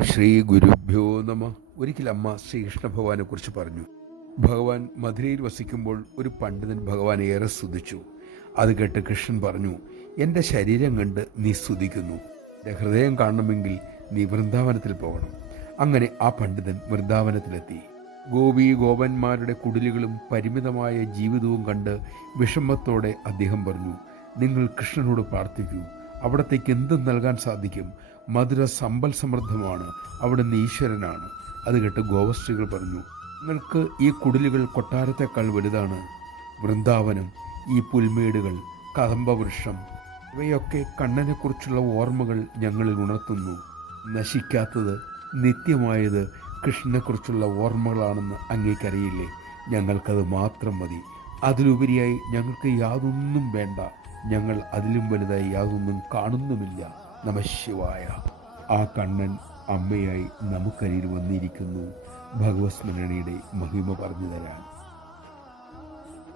ശ്രീ ഗുരുഭ്യോ നമ. ഒരിക്കൽ അമ്മ ശ്രീകൃഷ്ണ ഭഗവാനെ കുറിച്ച് പറഞ്ഞു. ഭഗവാൻ മധുരയിൽ വസിക്കുമ്പോൾ ഒരു പണ്ഡിതൻ ഭഗവാനെ ഏറെ സ്തുതിച്ചു. അത് കേട്ട് കൃഷ്ണൻ പറഞ്ഞു, എൻ്റെ ശരീരം കണ്ട് നീ സ്തുതിക്കുന്നു, എൻ്റെ ഹൃദയം കാണണമെങ്കിൽ നീ വൃന്ദാവനത്തിൽ പോകണം. അങ്ങനെ ആ പണ്ഡിതൻ വൃന്ദാവനത്തിലെത്തി. ഗോപന്മാരുടെ കുടിലുകളും പരിമിതമായ ജീവിതവും കണ്ട് വിഷമത്തോടെ അദ്ദേഹം പറഞ്ഞു, നിങ്ങൾ കൃഷ്ണനോട് പ്രാർത്ഥിക്കൂ, അവിടത്തേക്ക് എന്തും നൽകാൻ സാധിക്കും. മധുര സമ്പൽ സമൃദ്ധമാണ്, അവിടുന്ന് ഈശ്വരനാണ്. അത് കേട്ട് ഗോപസ്ത്രീകൾ പറഞ്ഞു, നിങ്ങൾക്ക് ഈ കുടിലുകൾ കൊട്ടാരത്തെക്കാൾ വലുതാണ്. വൃന്ദാവനം, ഈ പുൽമേടുകൾ, കദംബവൃക്ഷം, ഇവയൊക്കെ കണ്ണനെക്കുറിച്ചുള്ള ഓർമ്മകൾ ഞങ്ങളിൽ ഉണർത്തുന്നു. നശിക്കാത്തത്, നിത്യമായത് കൃഷ്ണനെക്കുറിച്ചുള്ള ഓർമ്മകളാണെന്ന് അങ്ങേക്കറിയില്ലേ? ഞങ്ങൾക്കത് മാത്രം മതി. അതിലുപരിയായി ഞങ്ങൾക്ക് യാതൊന്നും വേണ്ട. ഞങ്ങൾ അതിലും വലുതായി യാതൊന്നും കാണുന്നുമില്ല. നമഃശിവായ. ആ കണ്ണൻ അമ്മയായി നമുക്കരികിൽ വന്നിരിക്കുന്നു, ഭഗവത് സ്മരണയുടെ മഹിമ പറഞ്ഞു തരാൻ.